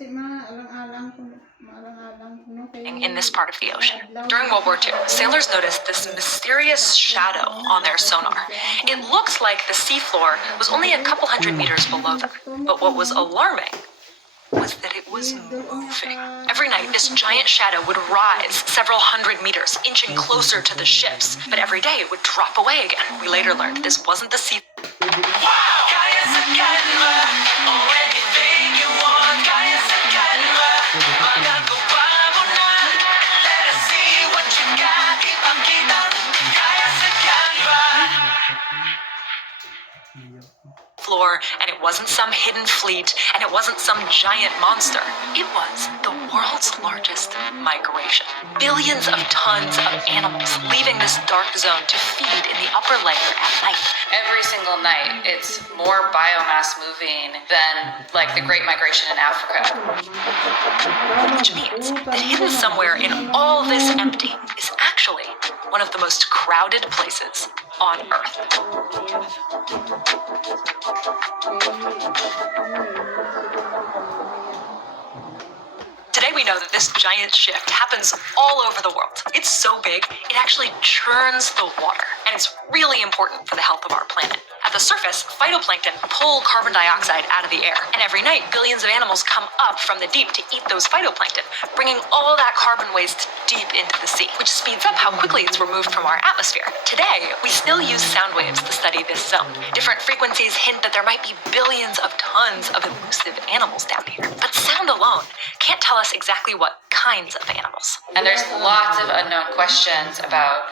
in this part of the ocean. During World War II, sailors noticed this mysterious shadow on their sonar. It looked like the seafloor was only a couple hundred meters below them, but what was alarming was that it was moving. Every night, this giant shadow would rise several hundred meters, inching closer to the ships, but every day it would drop away again. We later learned this wasn't the sea. Floor, and it wasn't some hidden fleet, and it wasn't some giant monster. It was the world's largest migration. Billions of tons of animals leaving this dark zone to feed in the upper layer at night. Every single night, it's more biomass moving than like the Great Migration in Africa. Which means that hidden somewhere in all this empty is actually one of the most crowded places on Earth. Today we know that this giant shift happens all over the world. It's so big, it actually churns the water, and it's really important for the health of our planet. At the surface, phytoplankton pull carbon dioxide out of the air, and every night billions of animals come up from the deep to eat those phytoplankton, bringing all that carbon waste deep into the sea, which speeds up how quickly it's removed from our atmosphere. Today, we still use sound waves to study this zone. Different frequencies hint that there might be billions of tons of elusive animals down here. But sound alone can't tell us exactly what kinds of animals. And there's lots of unknown questions about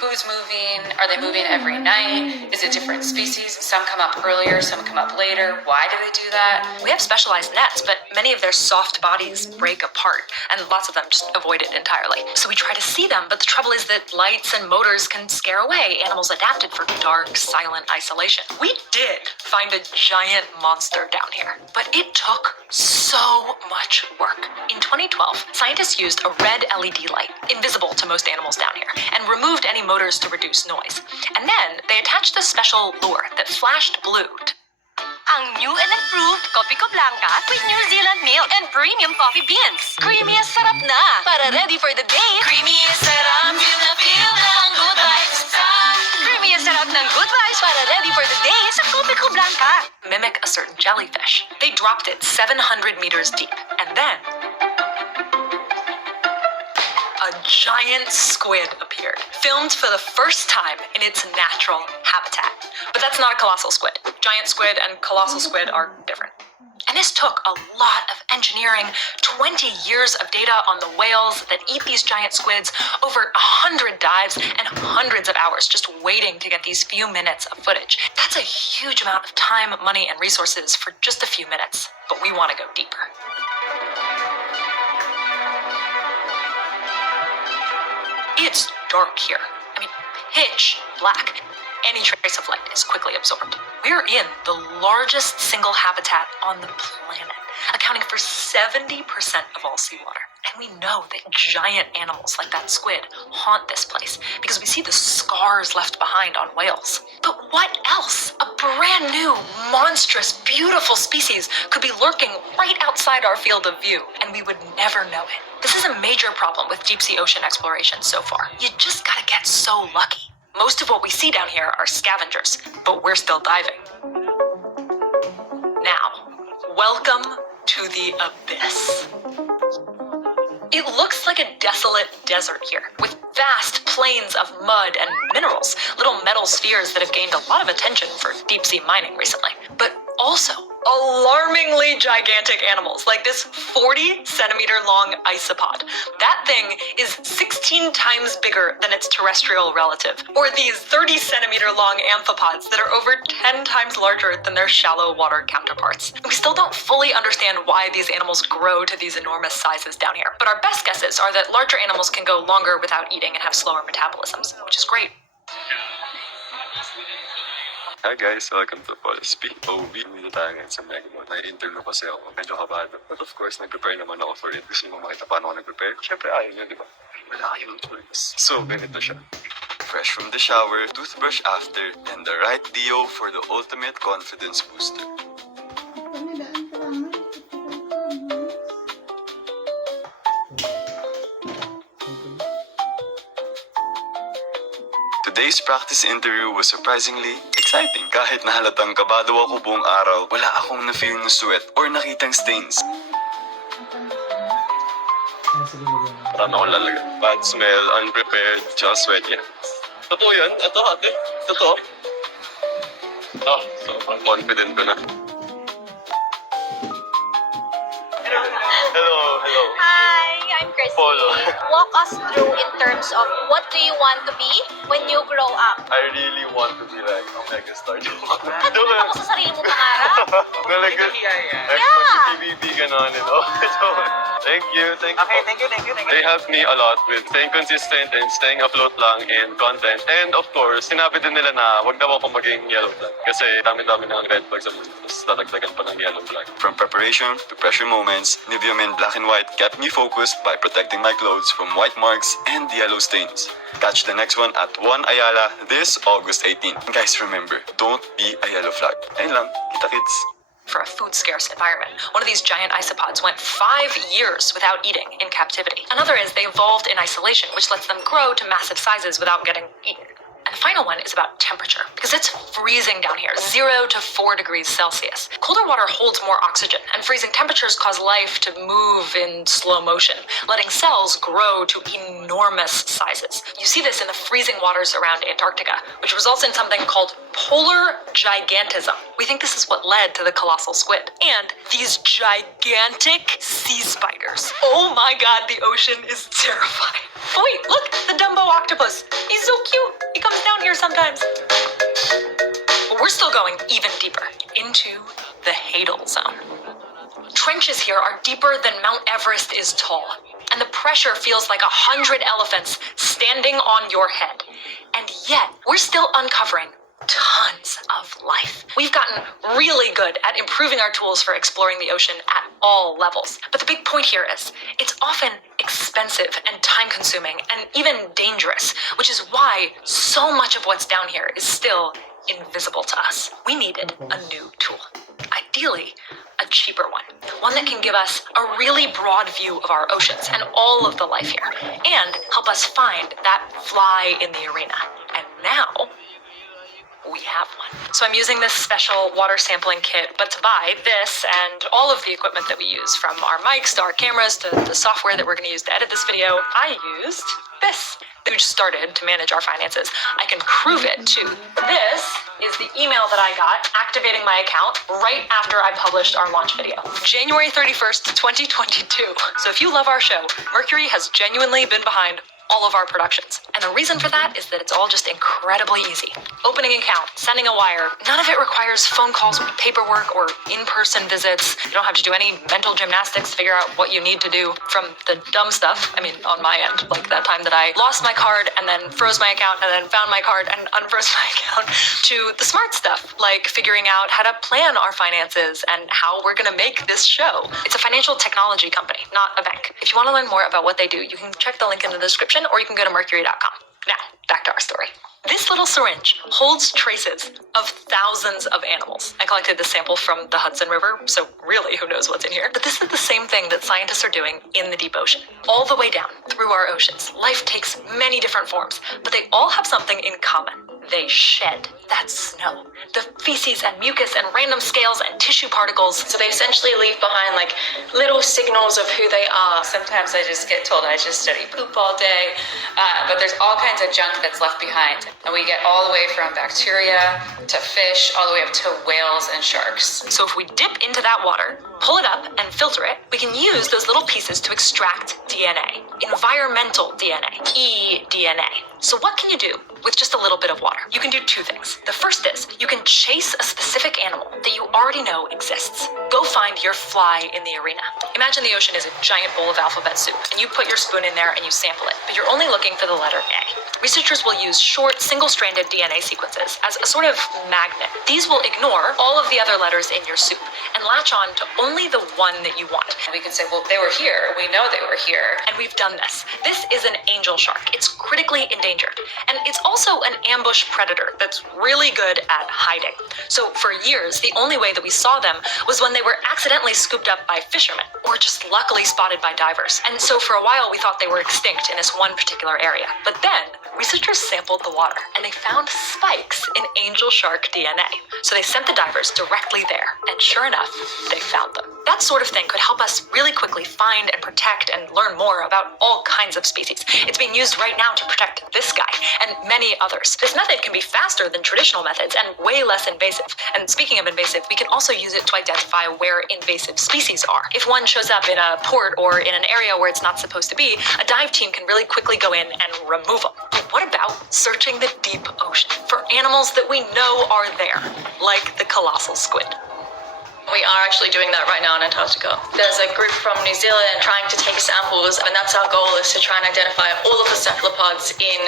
who's moving? Are they moving every night? Is it different species? Some come up earlier, some come up later. Why do they do that? We have specialized nets, but many of their soft bodies break apart, and lots of them just avoid it entirely. So we try to see them, but the trouble is that lights and motors can scare away animals adapted for dark, silent isolation. We did find a giant monster down here, but it took so much work. In 2012, scientists used a red LED light, invisible to most animals down here, and removed any motors to reduce noise. And then they attached a special lure that flashed blue. Ang new and improved Coffee Co Blanca with New Zealand milk and premium coffee beans. Creamy as sarap na! Para ready for the day. Creamy as sarap, feel na ng good vibes. Creamy as sarap ng good vibes para ready for the day sa Coffee Co Blanca. Mimic a certain jellyfish. They dropped it 700 meters deep, and then a giant squid appeared, filmed for the first time in its natural habitat. But that's not a colossal squid. Giant squid and colossal squid are different. And this took a lot of engineering, 20 years of data on the whales that eat these giant squids, over 100 dives, and hundreds of hours just waiting to get these few minutes of footage. That's a huge amount of time, money, and resources for just a few minutes. But we want to go deeper. It's dark here. I mean, pitch black. Any trace of light is quickly absorbed. We're in the largest single habitat on the planet, accounting for 70% of all seawater. And we know that giant animals like that squid haunt this place because we see the scars left behind on whales. But what else? A brand new, monstrous, beautiful species could be lurking right outside our field of view, and we would never know it. This is a major problem with deep sea ocean exploration so far. You just gotta get so lucky. Most of what we see down here are scavengers, but we're still diving. Now, welcome to the abyss. It looks like a desolate desert here, with vast plains of mud and minerals, little metal spheres that have gained a lot of attention for deep sea mining recently. But also, alarmingly gigantic animals, like this 40-centimeter long isopod. That thing is 16 times bigger than its terrestrial relative. Or these 30-centimeter long amphipods that are over 10 times larger than their shallow water counterparts. We still don't fully understand why these animals grow to these enormous sizes down here, but our best guesses are that larger animals can go longer without eating and have slower metabolisms, which is great. Hi guys, welcome to Paul's POV. Dito tayo ngayon sa Megamo. Nai-interview kasi ako. Medyo kabado. But of course, nag-prepare naman ako for it. Gusto mo makita paano ako nag-prepare. Siyempre, ayaw nyo, di ba? Wala kayong choice. So, ganito siya. Fresh from the shower, toothbrush after, and the right deo for the ultimate confidence booster. Today's practice interview was surprisingly exciting. Kahit na halatang kabado ako buong araw, wala akong na-feel na sweat or nakitang stains. Marami akong lalaga. Bad smell, unprepared, tsaka sweaty. Totoo yan? Ito ate? Totoo? So confident ko na. Hello. Hi, I'm Christy. Polo. Walk us through in terms of what do you want to be when you grow up? I really want to be like a megastar. Ano mo sa sarili mo pangarap? Talaga. Mag-PBB ganon and all. Thank you. Okay, thank you. They helped me a lot with staying consistent and staying afloat lang in content. And of course, sinabi din nila na wag daw ako maging yellow flag. Kasi dami-dami ng red flags sa mundo. Tapos tatagdagan pa ng yellow flag. From preparation to pressure moments, Nivea Men Black and White kept me focused by protecting my clothes from white marks and yellow stains. Catch the next one at 1 Ayala this August 18. Guys, remember, don't be a yellow flag. Ayun lang, kita kids. For a food-scarce environment, one of these giant isopods went 5 years without eating in captivity. Another is they evolved in isolation, which lets them grow to massive sizes without getting eaten. And the final one is about temperature, because it's freezing down here, 0 to 4 degrees Celsius. Colder water holds more oxygen, and freezing temperatures cause life to move in slow motion, letting cells grow to enormous sizes. You see this in the freezing waters around Antarctica, which results in something called polar gigantism. We think this is what led to the colossal squid. And these gigantic sea spiders. Oh my god, the ocean is terrifying. Oh wait, look, the Dumbo octopus. He's so cute. He comes down here sometimes. But we're still going even deeper into the Hadal Zone. Trenches here are deeper than Mount Everest is tall, and the pressure feels like 100 elephants standing on your head. And yet, we're still uncovering tons of life. We've gotten really good at improving our tools for exploring the ocean at all levels. But the big point here is, it's often expensive and time-consuming and even dangerous, which is why so much of what's down here is still invisible to us. We needed a new tool. Ideally, a cheaper one that can give us a really broad view of our oceans and all of the life here, and help us find that fly in the arena. And now, we have one. So I'm using this special water sampling kit, but to buy this and all of the equipment that we use, from our mics to our cameras to the software that we're going to use to edit this video, I used this. We just started to manage our finances. I can prove it too. This is the email that I got activating my account right after I published our launch video. January 31st, 2022. So if you love our show, Mercury has genuinely been behind all of our productions. And the reason for that is that it's all just incredibly easy. Opening an account, sending a wire, none of it requires phone calls, paperwork, or in-person visits. You don't have to do any mental gymnastics to figure out what you need to do, from the dumb stuff, on my end, like that time that I lost my card and then froze my account and then found my card and unfroze my account, to the smart stuff, like figuring out how to plan our finances and how we're gonna make this show. It's a financial technology company, not a bank. If you want to learn more about what they do, you can check the link in the description, or you can go to mercury.com. Now, back to our story. This little syringe holds traces of thousands of animals. I collected this sample from the Hudson River, so really, who knows what's in here? But this is the same thing that scientists are doing in the deep ocean. All the way down, through our oceans, life takes many different forms, but they all have something in common. They shed. That's snow. The feces and mucus and random scales and tissue particles. So they essentially leave behind little signals of who they are. Sometimes I just get told I just study poop all day, but there's all kinds of junk that's left behind. And we get all the way from bacteria to fish, all the way up to whales and sharks. So if we dip into that water, pull it up, and filter it, we can use those little pieces to extract DNA. Environmental DNA. eDNA. So what can you do with just a little bit of water? You can do two things. The first is, you can chase a specific animal that you already know exists. Go find your fly in the arena. Imagine the ocean is a giant bowl of alphabet soup, and you put your spoon in there and you sample it, but you're only looking for the letter A. Researchers will use short, single-stranded DNA sequences as a sort of magnet. These will ignore all of the other letters in your soup and latch on to only the one that you want. And we can say, well, they were here. We know they were here. And we've done this. This is an angel shark. It's critically endangered. And it's also an ambush predator that's really good at hiding. So for years, the only way that we saw them was when they were accidentally scooped up by fishermen, or just luckily spotted by divers. And so for a while, we thought they were extinct in this one particular area. But then, researchers sampled the water and they found spikes in angel shark DNA. So they sent the divers directly there, and sure enough, they found them. That sort of thing could help us really quickly find and protect and learn more about all kinds of species. It's being used right now to protect this guy and many others. This method can be faster than traditional methods and way less invasive. And speaking of invasive, we can also use it to identify where invasive species are. If one shows up in a port or in an area where it's not supposed to be, a dive team can really quickly go in and remove them. But what about searching the deep ocean for animals that we know are there, like the colossal squid? We are actually doing that right now in Antarctica. There's a group from New Zealand trying to take samples, and that's our goal, is to try and identify all of the cephalopods in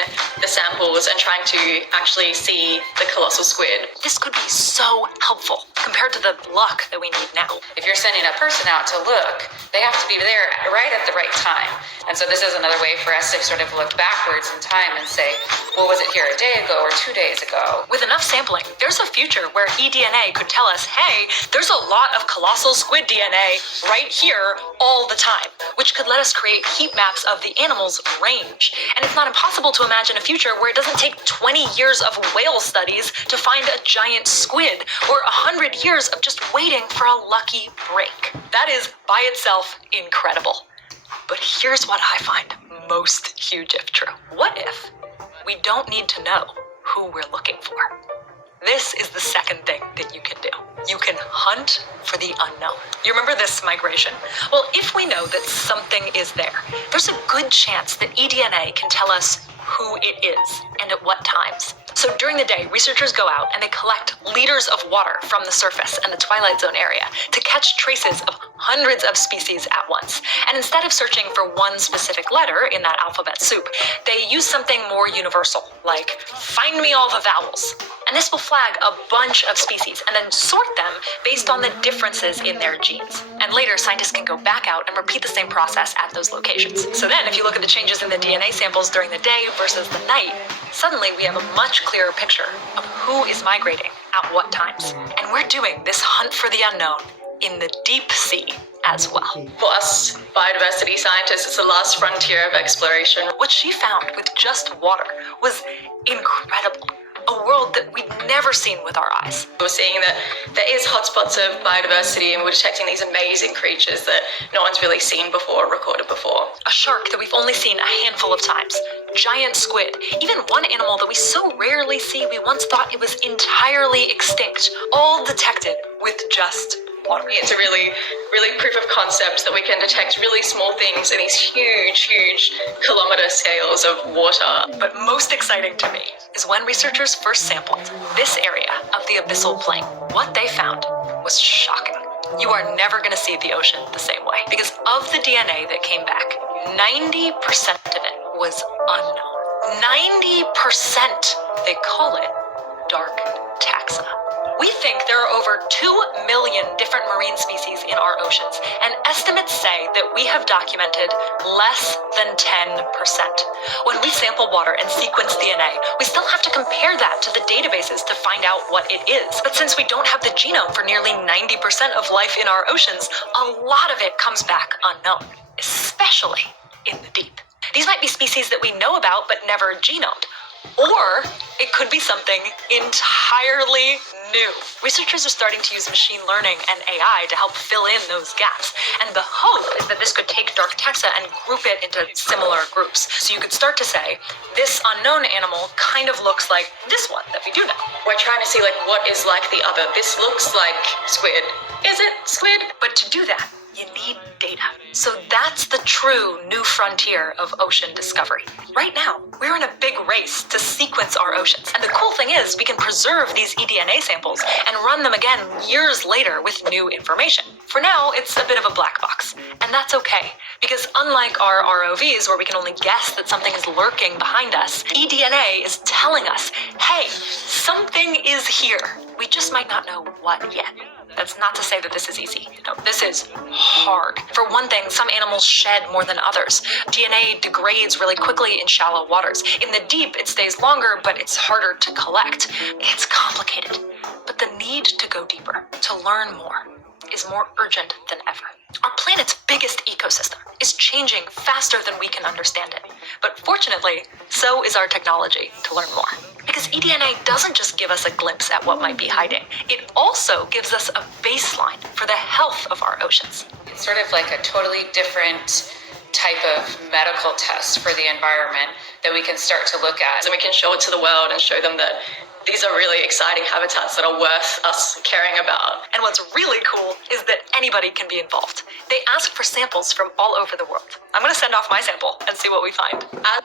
the samples and trying to actually see the colossal squid. This could be so helpful compared to the luck that we need now. If you're sending a person out to look, they have to be there right at the right time. And so this is another way for us to sort of look backwards in time and say, well, was it here a day ago or 2 days ago? With enough sampling, there's a future where eDNA could tell us, hey, there's a lot of colossal squid DNA right here all the time, which could let us create heat maps of the animal's range. And it's not impossible to imagine a future where it doesn't take 20 years of whale studies to find a giant squid, or 100 years of just waiting for a lucky break. That is, by itself, incredible. But here's what I find most huge if true. What if we don't need to know who we're looking for? This is the second thing that you can do. You can hunt for the unknown. You remember this migration? Well, if we know that something is there, there's a good chance that eDNA can tell us who it is and at what times. So during the day, researchers go out and they collect liters of water from the surface and the twilight zone area to catch traces of hundreds of species at once. And instead of searching for one specific letter in that alphabet soup, they use something more universal, like find me all the vowels. And this will flag a bunch of species and then sort them based on the differences in their genes. And later, scientists can go back out and repeat the same process at those locations. So then, if you look at the changes in the DNA samples during the day versus the night, suddenly we have a much clearer picture of who is migrating at what times. And we're doing this hunt for the unknown in the deep sea as well. For us biodiversity scientists, it's the last frontier of exploration. What she found with just water was incredible. A world that we'd never seen with our eyes. We're seeing that there is hotspots of biodiversity, and we're detecting these amazing creatures that no one's really seen before or recorded before. A shark that we've only seen a handful of times. Giant squid. Even one animal that we so rarely see we once thought it was entirely extinct. All detected with just water. It's a really proof of concept that we can detect really small things in these huge kilometer scales of water. But most exciting to me is when researchers first sampled this area of the abyssal plain. What they found was shocking. You are never going to see the ocean the same way, because of the DNA that came back, 90% of it was unknown. 90%! They call it dark taxa. We think there are over 2 million different marine species in our oceans, and estimates say that we have documented less than 10%. When we sample water and sequence DNA, we still have to compare that to the databases to find out what it is. But since we don't have the genome for nearly 90% of life in our oceans, a lot of it comes back unknown, especially in the deep. These might be species that we know about but never genomed. Or it could be something entirely new. Researchers are starting to use machine learning and AI to help fill in those gaps. And the hope is that this could take dark taxa and group it into similar groups. So you could start to say, this unknown animal kind of looks like this one that we do know. We're trying to see what is like the other. This looks like squid. Is it squid? But to do that, you need data. So that's the true new frontier of ocean discovery. Right now, we're in a big race to sequence our oceans. And the cool thing is we can preserve these eDNA samples and run them again years later with new information. For now, it's a bit of a black box. And that's okay, because unlike our ROVs where we can only guess that something is lurking behind us, eDNA is telling us, hey, something is here. We just might not know what yet. That's not to say that this is easy. No, this is hard. For one thing, some animals shed more than others. DNA degrades really quickly in shallow waters. In the deep, it stays longer, but it's harder to collect. It's complicated. But the need to go deeper, to learn more, is more urgent than ever. Our planet's biggest ecosystem is changing changing faster than we can understand it. But fortunately, so is our technology to learn more. Because eDNA doesn't just give us a glimpse at what might be hiding, it also gives us a baseline for the health of our oceans. It's sort of like a totally different type of medical test for the environment that we can start to look at. And we can show it to the world and show them that these are really exciting habitats that are worth us caring about. And what's really cool is that anybody can be involved. They ask for samples from all over the world. I'm going to send off my sample and see what we find. As